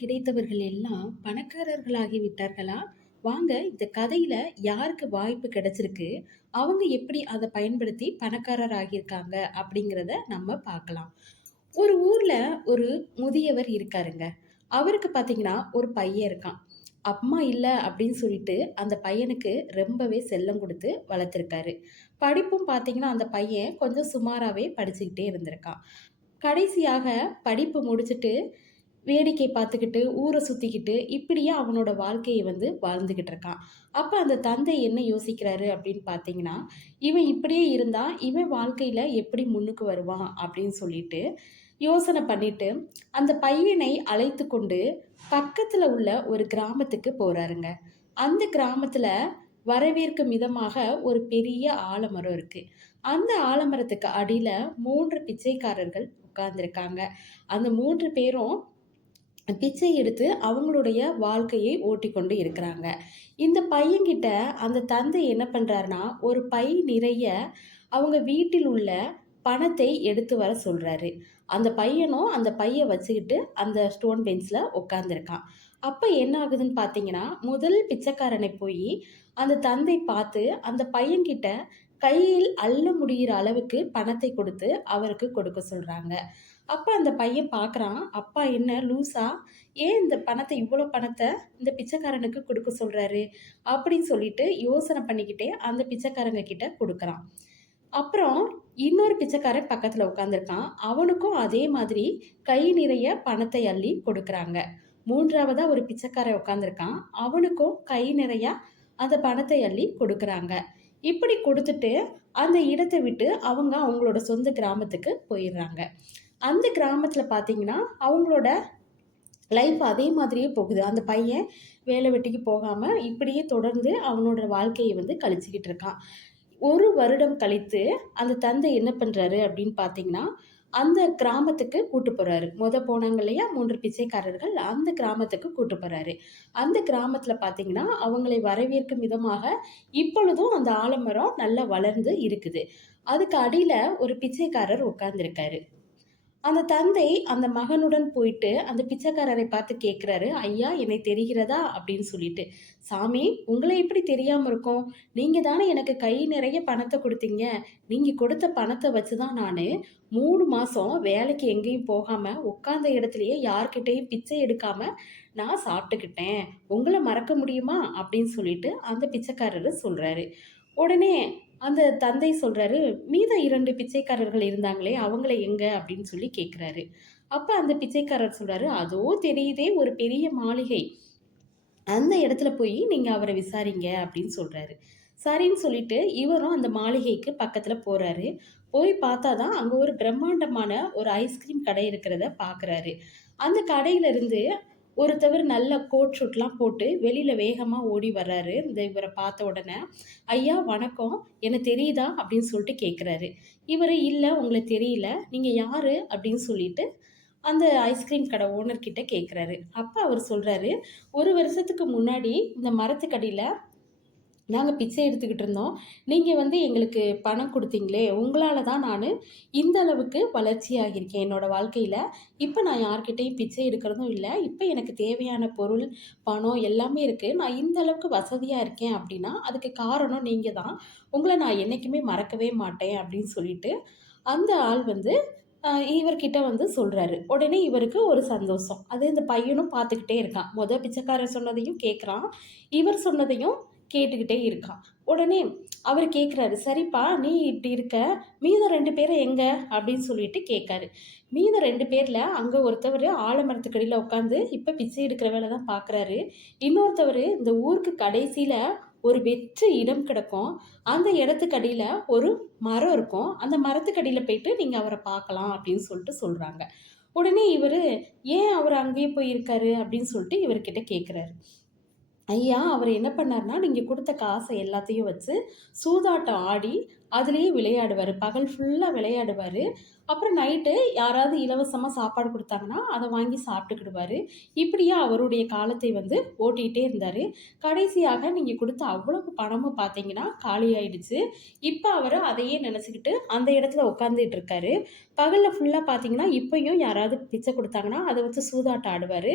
கிடைத்தவர்கள் எல்லாம் பணக்காரர்களாகி விட்டார்களா? வாங்க இந்த கதையில யாருக்கு வாய்ப்பு கிடைச்சிருக்கு? அவங்க எப்படி அத பயன்படுத்தி பணக்காரர் ஆகியிருக்காங்க அப்படிங்கிறத நம்ம பார்க்கலாம். ஒரு ஊர்ல ஒரு முதியவர் இருக்காருங்க. அவருக்கு பார்த்தீங்கன்னா, ஒரு பையன் இருக்கான். அம்மா இல்ல அப்படின்னு சொல்லிட்டு அந்த பையனுக்கு ரொம்பவே செல்லம் குடுத்து வளர்த்துருக்காரு. படிப்பும் பார்த்தீங்கன்னா, அந்த பையன் கொஞ்சம் சுமாராவே படிச்சுக்கிட்டே இருந்திருக்கான். கடைசியாக படிப்பு முடிச்சுட்டு வேடிக்கை பார்த்துக்கிட்டு, ஊர சுத்திக்கிட்டு, இப்படியே அவனோட வாழ்க்கைய வந்து வாழ்ந்துகிட்டு இருக்கான். அப்ப அந்த தந்தை என்ன யோசிக்கிறாரு அப்படின்னு பார்த்தீங்கன்னா, "இவன் இப்படியே இருந்தா, இவன் வாழ்க்கையில எப்படி முன்னுக்கு வருவான்?" அப்படின்னு சொல்லிட்டு யோசனை பண்ணிட்டு, அந்த பையனை அழைத்துக்கொண்டு பக்கத்துல உள்ள ஒரு கிராமத்துக்கு போறாருங்க. அந்த கிராமத்துல வரவேற்கும் விதமாக ஒரு பெரிய ஆலமரம் இருக்கு. அந்த ஆலமரத்துக்கு அடியில 3 பிச்சைக்காரர்கள் உட்கார்ந்திருக்காங்க. அந்த 3 பேரும் பிச்சை எடுத்து அவங்களுடைய வாழ்க்கையை ஓட்டிக்கொண்டு இருக்கிறாங்க. இந்த பையன்கிட்ட அந்த தந்தை என்ன பண்றாருன்னா, ஒரு பை நிறைய அவங்க வீட்டில் உள்ள பணத்தை எடுத்து வர சொல்றாரு. அந்த பையனும் அந்த பைய வச்சுக்கிட்டு அந்த ஸ்டோன் பெஞ்ச்ல உட்கார்ந்திருக்கான். அப்ப என்ன ஆகுதுன்னு பார்த்தீங்கன்னா, முதல் பிச்சைக்காரனை போயி அந்த தந்தை பார்த்து அந்த பையன்கிட்ட கையில் அள்ள முடியிற அளவுக்கு பணத்தை கொடுத்து அவருக்கு கொடுக்க சொல்றாங்க. அப்ப அந்த பையன் பார்க்குறான், அப்பா என்ன லூசா? ஏன் இந்த பணத்த இவ்வளோ பணத்த இந்த பிச்சைக்காரனுக்கு குடுக்க சொல்றாரு? அப்படின்னு சொல்லிட்டு யோசனை பண்ணிக்கிட்டே அந்த பிச்சைக்காரங்க கிட்ட குடுக்குறான். அப்புறம் இன்னொரு பிச்சைக்காரன் பக்கத்துல உட்கார்ந்திருக்கான். அவனுக்கும் அதே மாதிரி கை நிறைய பணத்தை அள்ளி கொடுக்குறாங்க. 3வதா ஒரு பிச்சைக்காரன் உட்கார்ந்திருக்கான். அவனுக்கும் கை நிறையா அந்த பணத்தை அள்ளி கொடுக்குறாங்க. இப்படி குடுத்துட்டு அந்த இடத்த விட்டு அவங்க அவங்களோட சொந்த கிராமத்துக்கு போயிர்றாங்க. அந்த கிராமத்துல பார்த்தீங்கன்னா, அவங்களோட லைஃப் அதே மாதிரியே போகுது. அந்த பையன் வேலை வெட்டிக்கு போகாம, இப்படியே தொடர்ந்து அவனோட வாழ்க்கைய வந்து கழிச்சுக்கிட்டு இருக்கான். 1 வருடம் கழித்து, அந்த தந்தை என்ன பண்றாரு அப்படின்னு பார்த்தீங்கன்னா, அந்த கிராமத்துக்கு கூட்டு போறாரு. போனாங்க இல்லையா 3 பிச்சைக்காரர்கள், அந்த கிராமத்துக்கு கூட்டு போறாரு. அந்த கிராமத்துல பார்த்தீங்கன்னா, அவங்களை வரவேற்கும் விதமாக இப்பொழுதும் அந்த ஆலமரம் நல்லா வளர்ந்து இருக்குது. அதுக்கு அடியில ஒரு பிச்சைக்காரர் உட்கார்ந்திருக்காரு. அந்த தந்தை அந்த மகனுடன் போயிட்டு அந்த பிச்சைக்காரரை பார்த்து கேட்குறாரு, "ஐயா என்னை தெரிகிறதா?" அப்படின்னு சொல்லிட்டு. "சாமி உங்கள எப்படி தெரியாம இருக்கும்? நீங்க தானே எனக்கு கை நிறைய பணத்த குடுத்தீங்க. நீங்க கொடுத்த பணத்த வச்சு தான் நானு 3 மாசம் வேலைக்கு எங்கேயும் போகாம, உட்கார்ந்த இடத்துலயே யார்கிட்டயும் பிச்சை எடுக்காம நான் சாப்பிட்டுக்கிட்டேன். உங்கள மறக்க முடியுமா?" அப்படின்னு சொல்லிட்டு அந்த பிச்சைக்காரரு சொல்றாரு. உடனே அந்த தந்தை சொல்றாரு, "மீத 2 பிச்சைக்காரர்கள் இருந்தாங்களே, அவங்கள எங்க?" அப்படின்னு சொல்லி கேட்குறாரு. அப்ப அந்த பிச்சைக்காரர் சொல்றாரு, "அதோ தெரியுதே ஒரு பெரிய மாளிகை. அந்த இடத்துல போய் நீங்க அவர விசாரிங்க" அப்படின்னு சொல்றாரு. சரின்னு சொல்லிட்டு இவரும் அந்த மாளிகைக்கு பக்கத்துல போறாரு. போய் பார்த்தா தான் அங்க ஒரு பிரம்மாண்டமான ஒரு ஐஸ்கிரீம் கடை இருக்கிறத பார்க்குறாரு. அந்த கடையில இருந்து ஒருத்தவர் நல்ல கோட் ஷூட்லாம் போட்டு வெளியில வேகமா ஓடி வர்றாரு. இவர பார்த்த உடனே, "ஐயா வணக்கம். என்ன தெரியுதா?" அப்படின்னு சொல்லிட்டு கேட்குறாரு. இவரு, "இல்ல உங்கள தெரியல. நீங்க யாரு?" அப்படின்னு சொல்லிட்டு அந்த ஐஸ்கிரீம் கடை ஓனர் கிட்ட கேட்குறாரு. அப்ப அவர் சொல்றாரு, "1 வருஷத்துக்கு முன்னாடி இந்த மரத்துக்கடியில நாங்க பிச்சை எடுத்துக்கிட்டு இருந்தோம். நீங்க வந்து எங்களுக்கு பணம் குடுத்தீங்களே, உங்களால தான் நானு இந்த அளவுக்கு வளர்ச்சியாகியிருக்கேன் என்னோட வாழ்க்கையில. இப்ப நான் யார்கிட்டயும் பிச்சை எடுக்கிறதும் இல்ல. இப்ப எனக்கு தேவையான பொருள், பணம் எல்லாமே இருக்கு. நான் இந்த அளவுக்கு வசதியா இருக்கேன் அப்படின்னா, அதுக்கு காரணம் நீங்க தான். உங்கள நான் என்னைக்குமே மறக்கவே மாட்டேன்" அப்படின்னு சொல்லிட்டு, அந்த ஆள் வந்து இவர்கிட்ட வந்து சொல்றாரு. உடனே இவருக்கு ஒரு சந்தோஷம். அது இந்த பையனும் பார்த்துக்கிட்டே இருக்கான். பிச்சைக்காரன் சொன்னதையும் கேட்குறான். இவர் சொன்னதையும் கேட்டுக்கிட்டே இருக்கான். உடனே அவரு கேட்குறாரு, "சரிப்பா நீ இப்படி இருக்க, மீத 2 பேரு எங்க?" அப்படின்னு சொல்லிட்டு கேட்காரு. மீத 2 பேர்ல அங்க ஒருத்தவரு ஆலமரத்துக்கடியில உட்காந்து இப்ப பிச்சை எடுக்கிற வேல தான் பார்க்குறாரு. இன்னொருத்தவரு இந்த ஊருக்கு கடைசியில ஒரு வெற்று இடம் கிடக்கும். அந்த இடத்துக்கு அடியில ஒரு மரம் இருக்கும். அந்த மரத்துக்கு அடியில போயிட்டு நீங்க அவர பார்க்கலாம் அப்படின்னு சொல்லிட்டு சொல்றாங்க. உடனே இவரு, "ஏன் அவரு அங்கேயே போய் இருக்காரு?" அப்படின்னு சொல்லிட்டு இவர்கிட்ட கேட்குறாரு. ஐயா, அவரு என்ன பண்ணாருன்னா, நீங்க குடுத்த காச எல்லாத்தையும் வச்சு சூதாட்டம் ஆடி, அதிலேயே விளையாடுவாரு. பகல் ஃபுல்லா விளையாடுவாரு. அப்புறம் நைட்டு யாராவது இலவசமா சாப்பாடு குடுத்தாங்கன்னா, அத வாங்கி சாப்பிட்டுக்கிடுவாரு. இப்படியே அவருடைய காலத்தை வந்து ஓட்டிட்டே இருந்தாரு. கடைசியாக நீங்க குடுத்த அவ்வளவு பணமும் பார்த்தீங்கன்னா, காலியாயிடுச்சு. இப்ப அவரு அதையே நெனச்சுக்கிட்டு அந்த இடத்துல உட்காந்துட்டு இருக்காரு. பகல்ல ஃபுல்லா பார்த்தீங்கன்னா, இப்பயும் யாராவது பிச்சை குடுத்தாங்கன்னா, அத வச்சு சூதாட்டம் ஆடுவாரு.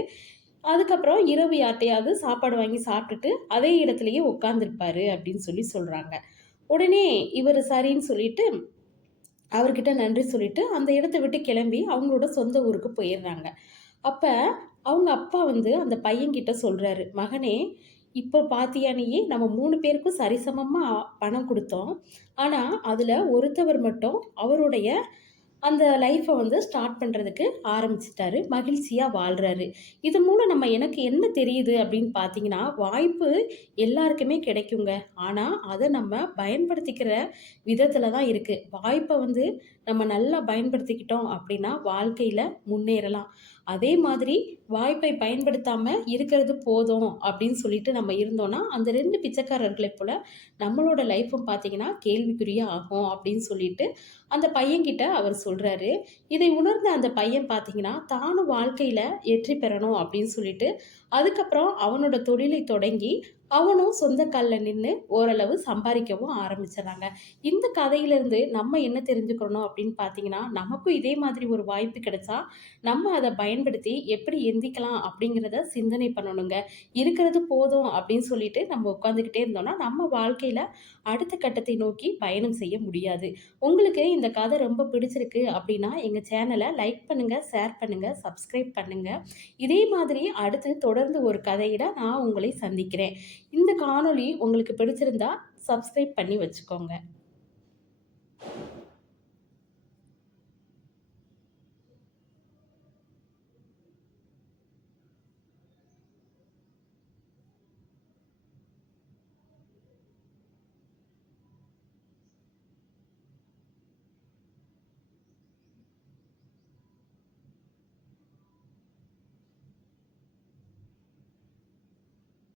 அதுக்கப்புறம் இரவு யார்ட்டயாவது சாப்பாடு வாங்கி சாப்பிட்டுட்டு அதே இடத்துலயே உட்காந்துருப்பாரு அப்படின்னு சொல்றாங்க. உடனே இவரு சரின்னு சொல்லிட்டு அவர்கிட்ட நன்றி சொல்லிட்டு அந்த இடத்த விட்டு கிளம்பி அவங்களோட சொந்த ஊருக்கு போயிடுறாங்க. அப்ப அவங்க அப்பா வந்து அந்த பையன்கிட்ட சொல்றாரு, "மகனே, இப்போ பாத்தியா நீ? நம்ம 3 பேருக்கும் சரிசமமா பணம் குடுத்தோம். ஆனா, அதுல ஒருத்தவர் மட்டும் அவருடைய அந்த லைஃப்ப வந்து ஸ்டார்ட் பண்றதுக்கு ஆரம்பிச்சுட்டாரு. மகிழ்ச்சியா வாழ்றாரு. இதன் மூலம் எனக்கு என்ன தெரியுது அப்படின்னு பார்த்தீங்கன்னா, வாய்ப்பு எல்லாருக்குமே கிடைக்குங்க. ஆனா, அத நம்ம பயன்படுத்திக்கிற விதத்தில தான் இருக்கு. வாய்ப்ப வந்து நம்ம நல்லா பயன்படுத்திக்கிட்டோம் அப்படின்னா, வாழ்க்கையில முன்னேறலாம். அதே மாதிரி வாய்ப்பை பயன்படுத்தாம இருக்கிறது போதும் அப்படின்னு சொல்லிட்டு நம்ம இருந்தோம்னா, அந்த 2 பிச்சைக்காரர்களைப் போல நம்மளோட லைஃப்பும் பார்த்தீங்கன்னா, கேள்விக்குறியா ஆகும் அப்படின்னு சொல்லிட்டு அந்த பையன்கிட்ட அவர் சொல்றாரு. இதை உணர்ந்த அந்த பையன் பார்த்தீங்கன்னா, தானும் வாழ்க்கையில வெற்றி பெறணும் அப்படின்னு சொல்லிட்டு, அதுக்கப்புறம் அவனோட தொழிலை தொடங்கி, அவனும் சொந்த கால்ல நின்னு ஓரளவு சம்பாரிக்கவும் ஆரம்பிச்சுர்றாங்க. இந்த கதையிலிருந்து நம்ம என்ன தெரிஞ்சுக்கணும் அப்படின்னு பார்த்தீங்கன்னா, நமக்கும் இதே மாதிரி ஒரு வாய்ப்பு கிடைச்சா, நம்ம அத பயன்படுத்தி எப்படி எந்திக்கலாம் அப்படிங்கிறத சிந்தனை பண்ணணுங்க. இருக்கிறது போதும் அப்படின்னு சொல்லிட்டு நம்ம உட்காந்துக்கிட்டே இருந்தோம்னா, நம்ம வாழ்க்கையில அடுத்த கட்டத்தை நோக்கி பயணம் செய்ய முடியாது. உங்களுக்கு இந்த கதை ரொம்ப பிடிச்சிருக்கு அப்படின்னா, எங்க சேனல லைக் பண்ணுங்க, ஷேர் பண்ணுங்க, சப்ஸ்கிரைப் பண்ணுங்க. இதே மாதிரி அடுத்து தொடர்ந்து ஒரு கதையில நான் உங்களை சந்திக்கிறேன். இந்த காணொளி உங்களுக்கு பிடிச்சிருந்தா சப்ஸ்கிரைப் பண்ணி வச்சுக்கோங்க.